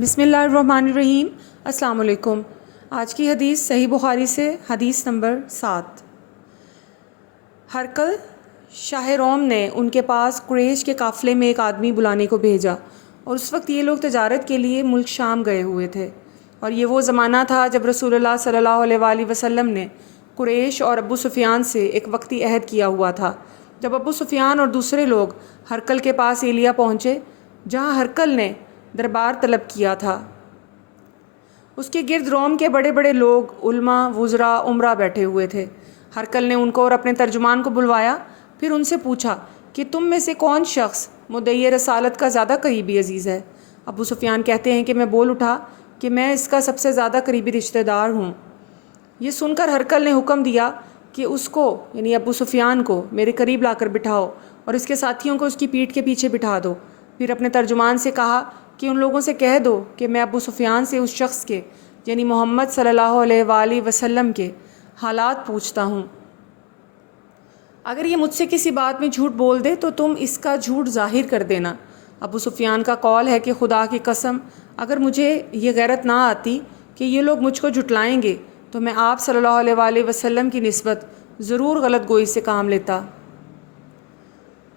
بسم اللہ الرحمن الرحیم۔ السلام علیکم۔ آج کی حدیث صحیح بخاری سے حدیث نمبر 7۔ ہرقل شاہ روم نے ان کے پاس قریش کے قافلے میں ایک آدمی بلانے کو بھیجا، اور اس وقت یہ لوگ تجارت کے لیے ملک شام گئے ہوئے تھے، اور یہ وہ زمانہ تھا جب رسول اللہ صلی اللہ علیہ وآلہ وسلم نے قریش اور ابو سفیان سے ایک وقتی عہد کیا ہوا تھا۔ جب ابو سفیان اور دوسرے لوگ ہرقل کے پاس ایلیا پہنچے جہاں ہرقل نے دربار طلب کیا تھا، اس کے گرد روم کے بڑے بڑے لوگ، علماء، وزراء، امراء بیٹھے ہوئے تھے۔ ہرقل نے ان کو اور اپنے ترجمان کو بلوایا، پھر ان سے پوچھا کہ تم میں سے کون شخص مدعی رسالت کا زیادہ قریبی عزیز ہے؟ ابو سفیان کہتے ہیں کہ میں بول اٹھا کہ میں اس کا سب سے زیادہ قریبی رشتہ دار ہوں۔ یہ سن کر ہرقل نے حکم دیا کہ اس کو یعنی ابو سفیان کو میرے قریب لا کر بٹھاؤ اور اس کے ساتھیوں کو اس کی پیٹھ کے پیچھے بٹھا دو۔ پھر اپنے ترجمان سے کہا کہ ان لوگوں سے کہہ دو کہ میں ابو سفیان سے اس شخص کے یعنی محمد صلی اللہ علیہ وآلہ وسلم کے حالات پوچھتا ہوں۔ اگر یہ مجھ سے کسی بات میں جھوٹ بول دے تو تم اس کا جھوٹ ظاہر کر دینا۔ ابو سفیان کا قول ہے کہ خدا کی قسم اگر مجھے یہ غیرت نہ آتی کہ یہ لوگ مجھ کو جھٹلائیں گے تو میں آپ صلی اللہ علیہ وآلہ وسلم کی نسبت ضرور غلط گوئی سے کام لیتا۔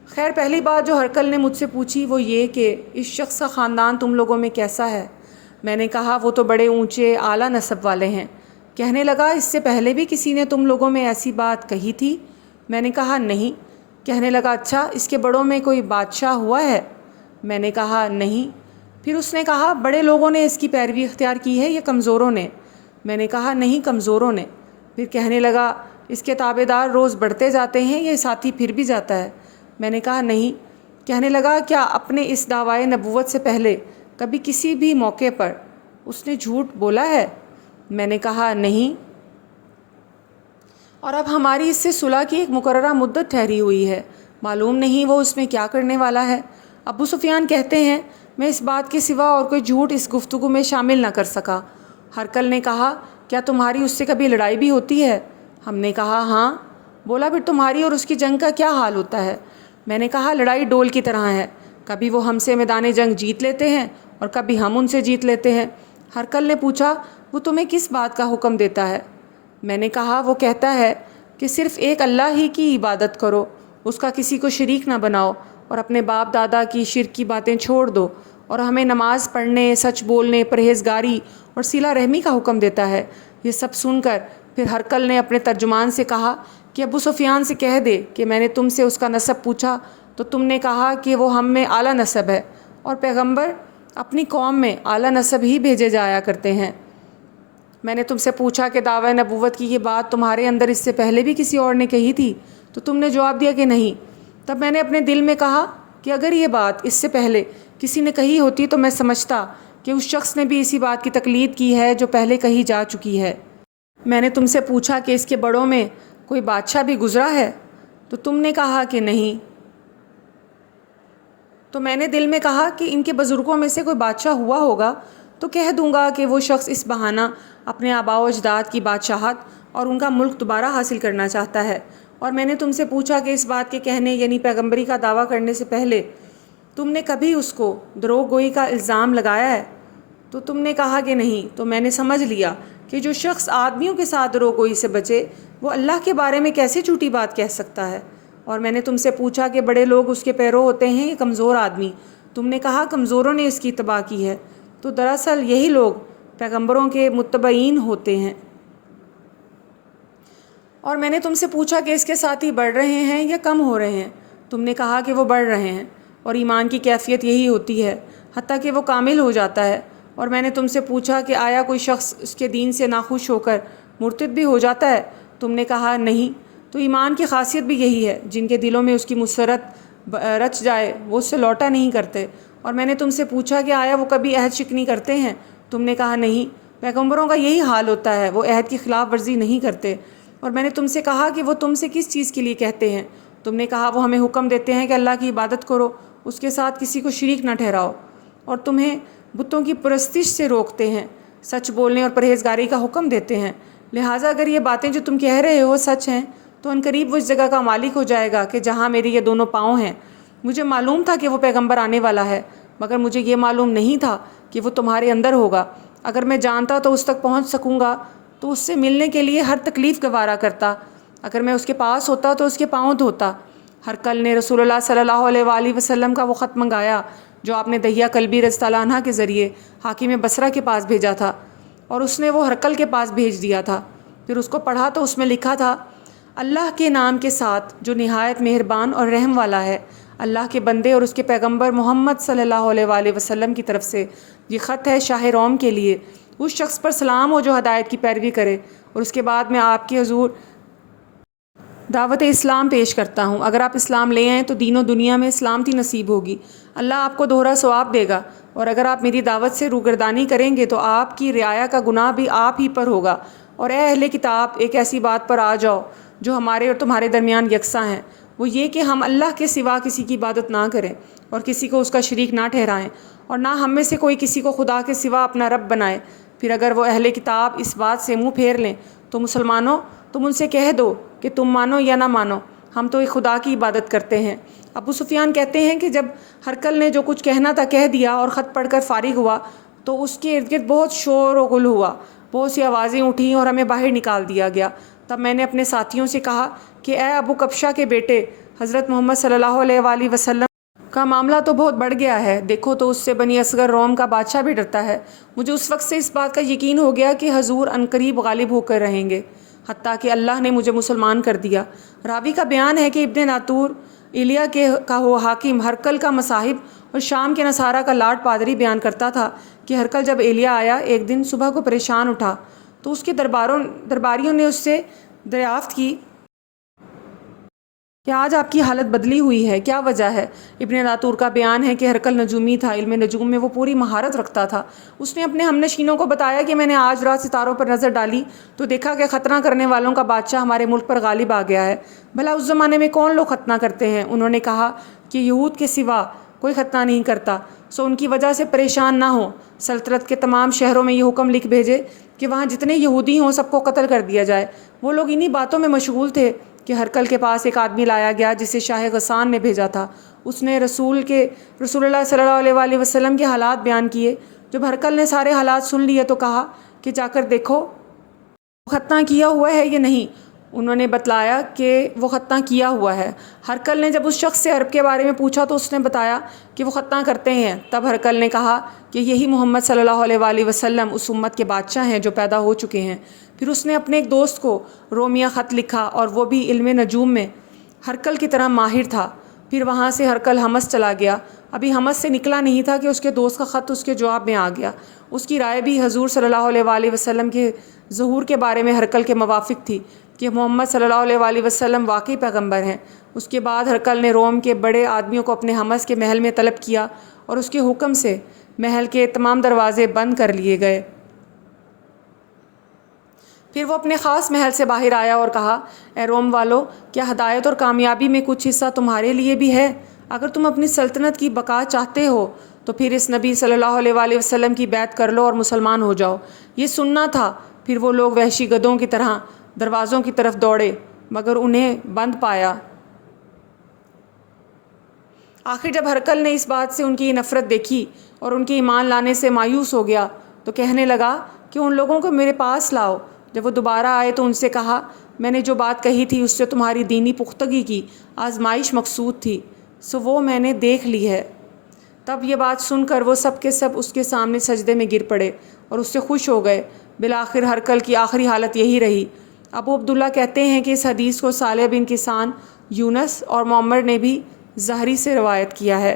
خیر، پہلی بات جو ہرقل نے مجھ سے پوچھی وہ یہ کہ اس شخص کا خاندان تم لوگوں میں کیسا ہے؟ میں نے کہا وہ تو بڑے اونچے اعلیٰ نسب والے ہیں۔ کہنے لگا اس سے پہلے بھی کسی نے تم لوگوں میں ایسی بات کہی تھی؟ میں نے کہا نہیں۔ کہنے لگا اچھا، اس کے بڑوں میں کوئی بادشاہ ہوا ہے؟ میں نے کہا نہیں۔ پھر اس نے کہا بڑے لوگوں نے اس کی پیروی اختیار کی ہے یا کمزوروں نے؟ میں نے کہا نہیں، کمزوروں نے۔ پھر کہنے لگا اس کے تابع دار روز بڑھتے جاتے ہیں یا ساتھی پھر بھی جاتا ہے؟ میں نے کہا نہیں۔ کہنے لگا کیا اپنے اس دعویٰ نبوت سے پہلے کبھی کسی بھی موقع پر اس نے جھوٹ بولا ہے؟ میں نے کہا نہیں۔ اور اب ہماری اس سے صلح کی ایک مقررہ مدت ٹھہری ہوئی ہے، معلوم نہیں وہ اس میں کیا کرنے والا ہے۔ ابو سفیان کہتے ہیں میں اس بات کے سوا اور کوئی جھوٹ اس گفتگو میں شامل نہ کر سکا۔ ہرقل نے کہا کیا تمہاری اس سے کبھی لڑائی بھی ہوتی ہے؟ ہم نے کہا ہاں۔ بولا پھر تمہاری اور اس کی جنگ کا کیا حال ہوتا ہے؟ میں نے کہا لڑائی ڈول کی طرح ہے، کبھی وہ ہم سے میدان جنگ جیت لیتے ہیں اور کبھی ہم ان سے جیت لیتے ہیں۔ ہرقل نے پوچھا وہ تمہیں کس بات کا حکم دیتا ہے؟ میں نے کہا وہ کہتا ہے کہ صرف ایک اللہ ہی کی عبادت کرو، اس کا کسی کو شریک نہ بناؤ، اور اپنے باپ دادا کی شرک کی باتیں چھوڑ دو، اور ہمیں نماز پڑھنے، سچ بولنے، پرہیزگاری اور صلہ رحمی کا حکم دیتا ہے۔ یہ سب سن کر پھر ہرقل نے اپنے ترجمان سے کہا کہ ابو سفیان سے کہہ دے کہ میں نے تم سے اس کا نسب پوچھا تو تم نے کہا کہ وہ ہم میں اعلیٰ نسب ہے، اور پیغمبر اپنی قوم میں اعلیٰ نسب ہی بھیجے جایا کرتے ہیں۔ میں نے تم سے پوچھا کہ دعویٰ نبوت کی یہ بات تمہارے اندر اس سے پہلے بھی کسی اور نے کہی تھی تو تم نے جواب دیا کہ نہیں۔ تب میں نے اپنے دل میں کہا کہ اگر یہ بات اس سے پہلے کسی نے کہی ہوتی تو میں سمجھتا کہ اس شخص نے بھی اسی بات کی تقلید کی ہے جو پہلے کہی جا چکی ہے۔ میں نے تم سے پوچھا کہ اس کے بڑوں میں کوئی بادشاہ بھی گزرا ہے تو تم نے کہا کہ نہیں۔ تو میں نے دل میں کہا کہ ان کے بزرگوں میں سے کوئی بادشاہ ہوا ہوگا تو کہہ دوں گا کہ وہ شخص اس بہانہ اپنے آباء و اجداد کی بادشاہت اور ان کا ملک دوبارہ حاصل کرنا چاہتا ہے۔ اور میں نے تم سے پوچھا کہ اس بات کے کہنے یعنی پیغمبری کا دعویٰ کرنے سے پہلے تم نے کبھی اس کو دروغ گوئی کا الزام لگایا ہے؟ تو تم نے کہا کہ نہیں۔ تو میں نے سمجھ لیا کہ جو شخص آدمیوں کے ساتھ دروغ گوئی سے بچے وہ اللہ کے بارے میں کیسے جھوٹی بات کہہ سکتا ہے۔ اور میں نے تم سے پوچھا کہ بڑے لوگ اس کے پیرو ہوتے ہیں یا کمزور آدمی؟ تم نے کہا کمزوروں نے اس کی اتباع کی ہے۔ تو دراصل یہی لوگ پیغمبروں کے متبعین ہوتے ہیں۔ اور میں نے تم سے پوچھا کہ اس کے ساتھی بڑھ رہے ہیں یا کم ہو رہے ہیں؟ تم نے کہا کہ وہ بڑھ رہے ہیں، اور ایمان کی کیفیت یہی ہوتی ہے حتیٰ کہ وہ کامل ہو جاتا ہے۔ اور میں نے تم سے پوچھا کہ آیا کوئی شخص اس کے دین سے ناخوش ہو کر مرتد بھی ہو جاتا ہے؟ تم نے کہا نہیں۔ تو ایمان کی خاصیت بھی یہی ہے، جن کے دلوں میں اس کی مسرت رچ جائے وہ اس سے لوٹا نہیں کرتے۔ اور میں نے تم سے پوچھا کہ آیا وہ کبھی عہد شکنی کرتے ہیں؟ تم نے کہا نہیں۔ پیغمبروں کا یہی حال ہوتا ہے، وہ عہد کی خلاف ورزی نہیں کرتے۔ اور میں نے تم سے کہا کہ وہ تم سے کس چیز کے لیے کہتے ہیں؟ تم نے کہا وہ ہمیں حکم دیتے ہیں کہ اللہ کی عبادت کرو، اس کے ساتھ کسی کو شریک نہ ٹھہراؤ، اور تمہیں بتوں کی پرستش سے روکتے ہیں، سچ بولنے اور پرہیزگاری کا حکم دیتے ہیں۔ لہٰذا اگر یہ باتیں جو تم کہہ رہے ہو سچ ہیں تو عنقریب وہ اس جگہ کا مالک ہو جائے گا کہ جہاں میرے یہ دونوں پاؤں ہیں۔ مجھے معلوم تھا کہ وہ پیغمبر آنے والا ہے، مگر مجھے یہ معلوم نہیں تھا کہ وہ تمہارے اندر ہوگا۔ اگر میں جانتا تو اس تک پہنچ سکوں گا تو اس سے ملنے کے لیے ہر تکلیف گوارا کرتا۔ اگر میں اس کے پاس ہوتا تو اس کے پاؤں دھوتا۔ ہرقل نے رسول اللہ صلی اللہ علیہ وآلہ وسلم کا وہ خط منگایا جو آپ نے دہیہ کلبی رضی اللہ عنہ کے ذریعے حاکم بصرہ کے پاس بھیجا تھا، اور اس نے وہ ہرقل کے پاس بھیج دیا تھا۔ پھر اس کو پڑھا تو اس میں لکھا تھا، اللہ کے نام کے ساتھ جو نہایت مہربان اور رحم والا ہے۔ اللہ کے بندے اور اس کے پیغمبر محمد صلی اللہ علیہ وآلہ وسلم کی طرف سے یہ خط ہے شاہ روم کے لیے۔ اس شخص پر سلام ہو جو ہدایت کی پیروی کرے، اور اس کے بعد میں آپ کے حضور دعوت اسلام پیش کرتا ہوں۔ اگر آپ اسلام لے آئیں تو دین و دنیا میں سلامتی نصیب ہوگی، اللہ آپ کو دوہرا ثواب دے گا، اور اگر آپ میری دعوت سے روگردانی کریں گے تو آپ کی رعایا کا گناہ بھی آپ ہی پر ہوگا۔ اور اے اہل کتاب، ایک ایسی بات پر آ جاؤ جو ہمارے اور تمہارے درمیان یکساں ہے، وہ یہ کہ ہم اللہ کے سوا کسی کی عبادت نہ کریں اور کسی کو اس کا شریک نہ ٹھہرائیں، اور نہ ہم میں سے کوئی کسی کو خدا کے سوا اپنا رب بنائے۔ پھر اگر وہ اہل کتاب اس بات سے منہ پھیر لیں تو مسلمانوں، تم ان سے کہہ دو کہ تم مانو یا نہ مانو، ہم تو ایک خدا کی عبادت کرتے ہیں۔ ابو سفیان کہتے ہیں کہ جب ہرقل نے جو کچھ کہنا تھا کہہ دیا اور خط پڑھ کر فارغ ہوا تو اس کے ارد گرد بہت شور و غل ہوا، بہت سی آوازیں اٹھیں اور ہمیں باہر نکال دیا گیا۔ تب میں نے اپنے ساتھیوں سے کہا کہ اے ابو کبشہ کے بیٹے، حضرت محمد صلی اللہ علیہ وآلہ وسلم کا معاملہ تو بہت بڑھ گیا ہے، دیکھو تو اس سے بنی اصغر روم کا بادشاہ بھی ڈرتا ہے۔ مجھے اس وقت سے اس بات کا یقین ہو گیا کہ حضور عنقریب غالب ہو کر رہیں گے، حتیٰ کہ اللہ نے مجھے مسلمان کر دیا۔ راوی کا بیان ہے کہ ابن ناطور ایلیا کا وہ حاکم ہرقل کا مصاحب اور شام کے نصارہ کا لاٹ پادری بیان کرتا تھا کہ ہرقل جب ایلیا آیا ایک دن صبح کو پریشان اٹھا تو اس کے درباریوں نے اس سے دریافت کی کہ آج آپ کی حالت بدلی ہوئی ہے، کیا وجہ ہے؟ ابن ناطور کا بیان ہے کہ ہرقل نجومی تھا، علم نجوم میں وہ پوری مہارت رکھتا تھا۔ اس نے اپنے ہم نشینوں کو بتایا کہ میں نے آج رات ستاروں پر نظر ڈالی تو دیکھا کہ ختنہ کرنے والوں کا بادشاہ ہمارے ملک پر غالب آ گیا ہے۔ بھلا اس زمانے میں کون لوگ ختنہ کرتے ہیں؟ انہوں نے کہا کہ یہود کے سوا کوئی ختنہ نہیں کرتا، سو ان کی وجہ سے پریشان نہ ہوں۔ سلطنت کے تمام شہروں میں یہ حکم لکھ بھیجے کہ وہاں جتنے یہودی ہوں سب کو قتل کر دیا جائے۔ وہ لوگ انہی باتوں میں مشغول تھے کہ ہرقل کے پاس ایک آدمی لایا گیا جسے شاہ غسان نے بھیجا تھا۔ اس نے رسول اللہ صلی اللہ علیہ وآلہ وسلم کے حالات بیان کیے۔ جب ہرقل نے سارے حالات سن لیے تو کہا کہ جا کر دیکھو وہ ختنہ کیا ہوا ہے یا نہیں۔ انہوں نے بتلایا کہ وہ ختنہ کیا ہوا ہے۔ ہرقل نے جب اس شخص سے عرب کے بارے میں پوچھا تو اس نے بتایا کہ وہ ختنہ کرتے ہیں۔ تب ہرقل نے کہا کہ یہی محمد صلی اللہ علیہ وآلہ وسلم اس امت کے بادشاہ ہیں جو پیدا ہو چکے ہیں۔ پھر اس نے اپنے ایک دوست کو رومیہ خط لکھا، اور وہ بھی علم نجوم میں ہرقل کی طرح ماہر تھا۔ پھر وہاں سے ہرقل حمص چلا گیا۔ ابھی حمص سے نکلا نہیں تھا کہ اس کے دوست کا خط اس کے جواب میں آ گیا۔ اس کی رائے بھی حضور صلی اللہ علیہ وآلہ وسلم کے ظہور کے بارے میں ہرقل کے موافق تھی کہ محمد صلی اللہ علیہ وآلہ وسلم واقعی پیغمبر ہیں۔ اس کے بعد ہرقل نے روم کے بڑے آدمیوں کو اپنے حمص کے محل میں طلب کیا، اور اس کے حکم سے محل کے تمام دروازے بند کر لیے گئے۔ پھر وہ اپنے خاص محل سے باہر آیا اور کہا، اے روم والو، کیا ہدایت اور کامیابی میں کچھ حصہ تمہارے لیے بھی ہے؟ اگر تم اپنی سلطنت کی بقا چاہتے ہو تو پھر اس نبی صلی اللہ علیہ وآلہ وسلم کی بیعت کر لو اور مسلمان ہو جاؤ۔ یہ سننا تھا۔ پھر وہ لوگ وحشی گدھوں کی طرح دروازوں کی طرف دوڑے مگر انہیں بند پایا۔ آخر جب ہرقل نے اس بات سے ان کی نفرت دیکھی اور ان کے ایمان لانے سے مایوس ہو گیا تو کہنے لگا کہ ان لوگوں کو میرے پاس لاؤ۔ جب وہ دوبارہ آئے تو ان سے کہا، میں نے جو بات کہی تھی اس سے تمہاری دینی پختگی کی آزمائش مقصود تھی، سو وہ میں نے دیکھ لی ہے۔ تب یہ بات سن کر وہ سب کے سب اس کے سامنے سجدے میں گر پڑے اور اس سے خوش ہو گئے۔ بالآخر ہرقل کی آخری حالت یہی رہی۔ ابو عبداللہ کہتے ہیں کہ اس حدیث کو صالح بن کیسان، یونس اور معمر نے بھی زہری سے روایت کیا ہے۔